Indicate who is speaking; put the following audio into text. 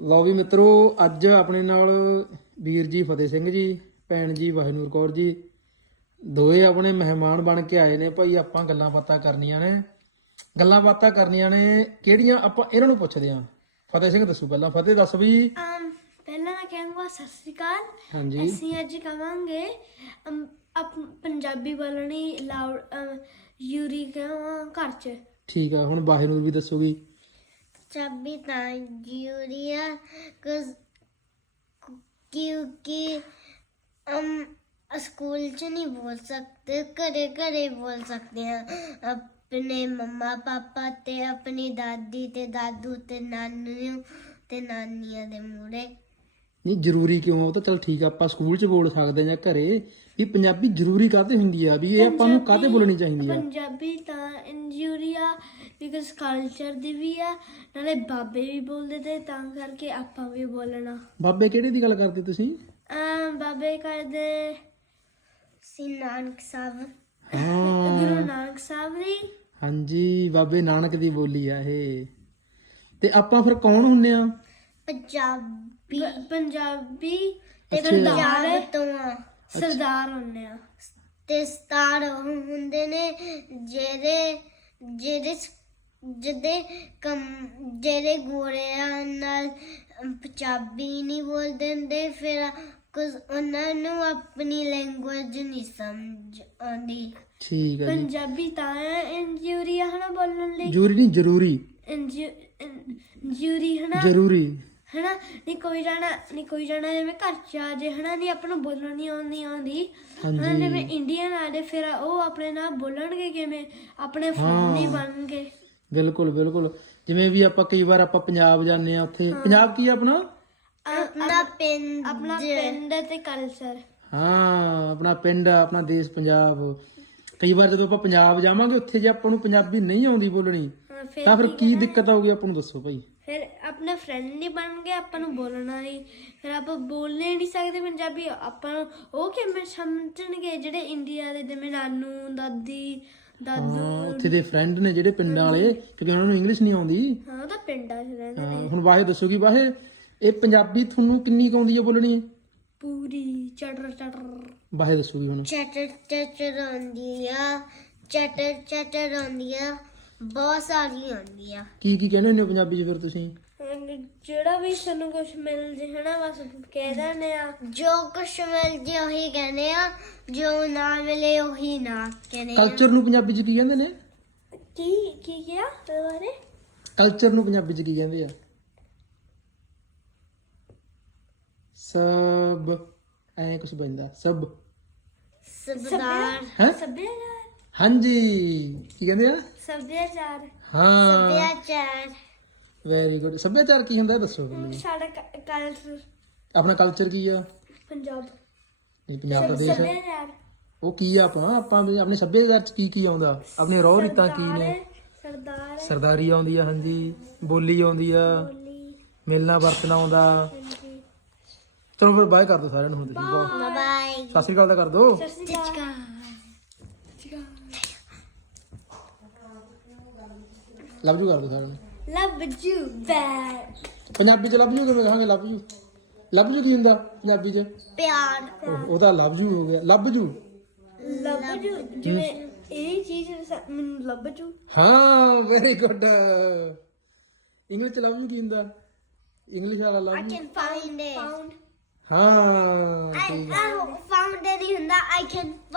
Speaker 1: ਲਓ ਵੀ ਮਿੱਤਰੋ, ਅੱਜ ਆਪਣੇ ਨਾਲ ਵੀਰ ਜੀ ਫਤਿਹ ਸਿੰਘ ਜੀ, ਭੈਣ ਜੀ ਵਾਹਿਨੂਰ ਕੌਰ ਜੀ, ਦੋਏ ਆਪਣੇ ਮਹਿਮਾਨ ਬਣ ਕੇ ਆਏ ਨੇ ਭਾਈ। ਆਪਾਂ ਗੱਲਾਂ ਬਾਤਾਂ ਕਰਨੀਆਂ ਨੇ ਕਿਹੜੀਆਂ ਆਪਾਂ ਇਹਨਾਂ ਨੂੰ ਪੁੱਛਦੇ ਆਂ। ਫਤਿਹ ਸਿੰਘ ਦੱਸੋ ਪਹਿਲਾਂ। ਫਤਿਹ ਦੱਸ ਵੀ।
Speaker 2: ਪਹਿਲਾਂ ਮੈਂ ਕਹਾਂਗਾ ਸਤਿ ਸ਼੍ਰੀ ਅਕਾਲ।
Speaker 1: ਹਾਂਜੀ,
Speaker 2: ਅਸੀਂ ਅੱਜ ਕਹਾਂਗੇ ਪੰਜਾਬੀ ਬੋਲਣੀ ਲਾਉਡ ਯੂਰੀ ਘਰ ਚ।
Speaker 1: ਠੀਕ ਆ। ਹੁਣ ਵਾਹਿਨੂਰ ਵੀ ਦੱਸੋਗੀ।
Speaker 2: ਪੰਜਾਬੀ ਤਾਂ ਯੂਰੀਆ क्योंकि हम स्कूल च नहीं बोल सकते, घरे घरे बोल सकते हैं अपने मम्मा पापा ते अपनी दादी ते दादू ते नानू ते नानिया दे मूहरे।
Speaker 1: ਨਹੀਂ ਜ਼ਰੂਰੀ ਕਿਉਂ ਆ? ਉਹ ਤਾਂ ਚਲ ਠੀਕ ਆ, ਆਪਾਂ ਸਕੂਲ 'ਚ ਬੋਲ ਸਕਦੇ ਜਾਂ ਘਰੇ ਵੀ। ਪੰਜਾਬੀ ਜ਼ਰੂਰੀ ਕਾਹਤੇ ਹੁੰਦੀ ਆ ਵੀ ਇਹ ਆਪਾਂ ਨੂੰ ਕਾਹਤੇ ਬੋਲਣੀ ਚਾਹੀਦੀ ਆ?
Speaker 2: ਪੰਜਾਬੀ ਤਾਂ ਇੰਜੂਰੀਆ ਬਿਕਾਜ਼ ਕਲਚਰ ਦੀ ਵੀ ਆ, ਨਾਲੇ ਬਾਬੇ ਵੀ ਬੋਲਦੇ ਤੇ ਤਾਂ ਕਰਕੇ ਆਪਾਂ ਵੀ ਬੋਲਣਾ।
Speaker 1: ਬਾਬੇ ਕਿਹੜੇ ਦੀ ਗੱਲ ਕਰਦੇ ਤੁਸੀਂ?
Speaker 2: ਬਾਬੇ ਕਰਦੇ ਸੀ ਨਾਨਕ ਸਾਹਿਬ,
Speaker 1: ਹਾਂ,
Speaker 2: ਗੁਰੂ ਨਾਨਕ ਸਾਹਿਬ ਦੀ।
Speaker 1: ਹਾਂਜੀ, ਬਾਬੇ ਨਾਨਕ ਦੀ ਬੋਲੀ ਆ ਇਹ। ਤੇ ਆਪਾਂ ਫਿਰ ਕੌਣ ਹੁੰਨੇ ਆ? ਪੰਜਾਬੀ
Speaker 2: ਤੇ ਸਰਦਾਰ ਤੋਂ ਸਰਦਾਰ ਹੁੰਦੇ ਆ। ਤੇ ਸਤਾਰ ਹੁੰਦੇ ਨੇ ਜਿਹੜੇ ਗੋਰਿਆਂ ਨਾਲ ਪੰਜਾਬੀ ਨਹੀਂ ਬੋਲਦੇ ਹੁੰਦੇ, ਫਿਰ ਕੁਝ ਉਹਨਾਂ ਨੂੰ ਆਪਣੀ ਲੈਂਗੁਏਜ ਨਹੀਂ ਸਮਝ ਆਉਂਦੀ।
Speaker 1: ਠੀਕ ਹੈ ਜੀ।
Speaker 2: ਪੰਜਾਬੀ ਤਾਂ ਇੰਜੂਰੀ ਹਨਾ ਬੋਲਣ ਲਈ।
Speaker 1: ਜ਼ਰੂਰੀ ਨਹੀਂ, ਜ਼ਰੂਰੀ
Speaker 2: ਜੂਰੀ ਹਨਾ,
Speaker 1: ਜ਼ਰੂਰੀ
Speaker 2: ਹਨਾ। ਨਹੀਂ ਕੋਈ ਜਾਣਾ ਜਿਵੇਂ ਘਰ ਚ ਆ ਜੇ ਹਨਾ, ਨਹੀਂ ਆਪਾਂ ਨੂੰ ਬੋਲਣ ਨਹੀਂ ਆਉਂਦੀ ਹਨਾ,
Speaker 1: ਹਾਂਜੀ,
Speaker 2: ਜਿਵੇਂ ਇੰਡੀਅਨ ਆ ਜੇ ਫਿਰ ਉਹ ਆਪਣੇ ਨਾਲ ਬੋਲਣਗੇ ਕਿਵੇਂ? ਆਪਣੇ ਫੋਨ ਨਹੀਂ ਬਣਨਗੇ।
Speaker 1: ਬਿਲਕੁਲ ਬਿਲਕੁਲ। ਜਿਵੇਂ ਵੀ ਆਪਾਂ ਕਈ ਵਾਰ ਆਪਾਂ ਪੰਜਾਬ ਜਾਂਦੇ ਆ, ਉੱਥੇ ਪੰਜਾਬ ਕੀ ਆ ਆਪਣਾ?
Speaker 2: ਆਪਣਾ ਪਿੰਡ ਤੇ ਕਲਚਰ।
Speaker 1: ਹਾਂ, ਆਪਣਾ ਪਿੰਡ, ਆਪਣਾ ਦੇਸ਼ ਪੰਜਾਬ। ਕਈ ਵਾਰ ਜਦੋਂ ਆਪਾਂ ਪੰਜਾਬ ਜਾਵਾਂਗੇ, ਉੱਥੇ ਜੇ ਆਪਾਂ ਨੂੰ ਪੰਜਾਬੀ ਨਹੀਂ ਆਉਂਦੀ ਬੋਲਣੀ ਤਾਂ ਫਿਰ ਕੀ ਦਿੱਕਤ ਆਊਗੀ ਆਪਾਂ ਨੂੰ ਦੱਸੋ ਭਾਈ।
Speaker 2: ਫਿਰ ਆਪਣੇ ਫਰੈਂਡ ਨਹੀਂ ਬਣਨਗੇ, ਆਪਾਂ ਨੂੰ ਬੋਲਣਾ ਨਹੀਂ, ਫਿਰ ਆਪਾਂ ਬੋਲਨੇ ਨਹੀਂ ਸਕਦੇ ਪੰਜਾਬੀ। ਆਪਾਂ ਨੂੰ ਉਹ ਕਿਵੇਂ ਸਮਝਣਗੇ ਜਿਹੜੇ ਇੰਡੀਆ ਦੇ, ਜਿਵੇਂ ਨਾਨੂ ਦਾਦੂ
Speaker 1: ਉੱਥੇ ਦੇ ਫਰੈਂਡ ਨੇ ਜਿਹੜੇ ਪਿੰਡਾਂ ਵਾਲੇ, ਕਿਉਂਕਿ ਉਹਨਾਂ ਨੂੰ ਇੰਗਲਿਸ਼ ਨਹੀਂ ਆਉਂਦੀ।
Speaker 2: ਹਾਂ, ਉਹ ਤਾਂ ਪਿੰਡਾਂ 'ਚ ਰਹਿੰਦੇ
Speaker 1: ਹਾਂ,
Speaker 2: ਨੇ।
Speaker 1: ਹੁਣ ਵਾਹੇ ਦੱਸੋਗੀ ਵਾਹੇ, ਇਹ ਪੰਜਾਬੀ ਤੁਹਾਨੂੰ ਕਿੰਨੀ ਕੁ ਆਉਂਦੀ ਹੈ ਬੋਲਣੀ?
Speaker 2: ਪੂਰੀ ਚਟਰ
Speaker 1: ਵਾਹੇ ਦੱਸੋਗੀ ਹੁਣ।
Speaker 2: ਚਟਰ ਆਉਂਦੀ ਆ, ਚਟਰ ਆਉਂਦੀ ਆ, ਬਹੁਤ ਸਾਰੀਆਂ ਆਉਂਦੀਆਂ।
Speaker 1: ਕੀ ਕਹਿੰਦੇ ਹੁੰਦੇ ਹੋ ਪੰਜਾਬੀ 'ਚ ਫਿਰ ਤੁਸੀਂ?
Speaker 2: ਜਿਹੜਾ ਵੀ ਸਾਨੂੰ ਕੁਝ ਮਿਲ ਜੇ ਹਨਾ, ਬਸ ਕਹਿ ਦਿੰਦੇ ਆ। ਜੋ ਕੁਝ ਮਿਲ ਜੇ ਉਹੀ ਕਹਿੰਦੇ ਆ, ਜੋ ਨਾ ਮਿਲੇ ਉਹੀ ਨਾ ਕਹਿੰਦੇ ਆ।
Speaker 1: ਕਲਚਰ ਨੂੰ ਪੰਜਾਬੀ 'ਚ ਕੀ ਕਹਿੰਦੇ ਨੇ?
Speaker 2: ਕੀ ਕਿਹਾ ਦੁਬਾਰੇ?
Speaker 1: ਕਲਚਰ ਨੂੰ ਪੰਜਾਬੀ 'ਚ ਕੀ ਕਹਿੰਦੇ ਆ? ਸਭ ਐ ਕੁਝ ਬੰਦਾ ਸਭ
Speaker 2: ਸਭਿਆਚਾਰ।
Speaker 1: ਹੈ?
Speaker 2: ਸਭਿਆਚਾਰ।
Speaker 1: ਹਾਂਜੀ, ਕੀ ਕਹਿੰਦੇ ਆ?
Speaker 2: ਸਭਿਆਚਾਰ।
Speaker 1: ਹਾਂ,
Speaker 2: ਸਭਿਆਚਾਰ।
Speaker 1: Very good. ਸੱਭਿਆਚਾਰ ਕੀ ਹੁੰਦਾ ਦੱਸੋ ਮੈਨੂੰ।
Speaker 2: ਸਾਡਾ ਕਲਚਰ।
Speaker 1: ਆਪਣਾ ਕਲਚਰ ਕੀ ਆ?
Speaker 2: ਪੰਜਾਬ।
Speaker 1: ਇਹ ਪੰਜਾਬ ਦਾ ਦੇਸ਼ ਹੈ।
Speaker 2: ਸਭਿਆਚਾਰ
Speaker 1: ਉਹ ਕੀ ਆ ਆਪਾਂ ਵੀ ਆਪਣੇ ਸੱਭਿਆਚਾਰ 'ਚ ਕੀ ਆਉਂਦਾ? ਆਪਣੇ ਰੋਹ ਰੀਤਾਂ ਕੀ ਨੇ?
Speaker 2: ਸਰਦਾਰ,
Speaker 1: ਸਰਦਾਰੀ ਆਉਂਦੀ ਆ, ਹਾਂਜੀ। ਬੋਲੀ ਆਉਂਦੀ ਆ,
Speaker 2: ਬੋਲੀ।
Speaker 1: ਮਿਲਣਾ ਵਰਤਣਾ ਆਉਂਦਾ।
Speaker 2: ਹਾਂਜੀ।
Speaker 1: ਚਲੋ ਫਿਰ ਬਾਏ ਕਰ ਦੋ ਸਾਰਿਆਂ ਨੂੰ ਹੁਣ ਤੁਸੀਂ।
Speaker 2: ਬਾਏ।
Speaker 1: ਸਤਿ ਸ਼੍ਰੀ ਅਕਾਲ ਤਾਂ ਕਰ ਦੋ।
Speaker 2: ਸਤਿ ਸ਼੍ਰੀ ਅਕਾਲ।
Speaker 1: ਲਵ ਯੂ ਕਰ ਦੋ ਸਾਰਿਆਂ ਨੂੰ।
Speaker 2: Love you back.
Speaker 1: ਪੰਜਾਬੀ 'ਚ ਲਵ ਯੂ ਕਿਵੇਂ ਕਹਾਂਗੇ? ਲਵ ਯੂ, ਲਵ ਯੂ ਕੀ ਹੁੰਦਾ ਪੰਜਾਬੀ 'ਚ?
Speaker 2: ਪਿਆਰ।
Speaker 1: ਉਹਦਾ ਲਵ ਯੂ ਹੋ ਗਿਆ। ਲੱਭ ਜੂ,
Speaker 2: ਲਵ ਯੂ ਜਿਵੇਂ ਇਹ ਚੀਜ਼ ਮੈਨੂੰ ਲੱਭ ਜੂ।
Speaker 1: ਹਾਂ, ਵੈਰੀ ਗੁੱਡ। ਇੰਗਲਿਸ਼ 'ਚ ਲਵ ਯੂ ਕੀ ਹੁੰਦਾ? ਇੰਗਲਿਸ਼ ਵਾਲਾ love
Speaker 2: I
Speaker 1: you.
Speaker 2: can find it.
Speaker 1: ਹਾਂ, ਠੀਕ ਹੈ।
Speaker 2: Found it ਹੁੰਦਾ I can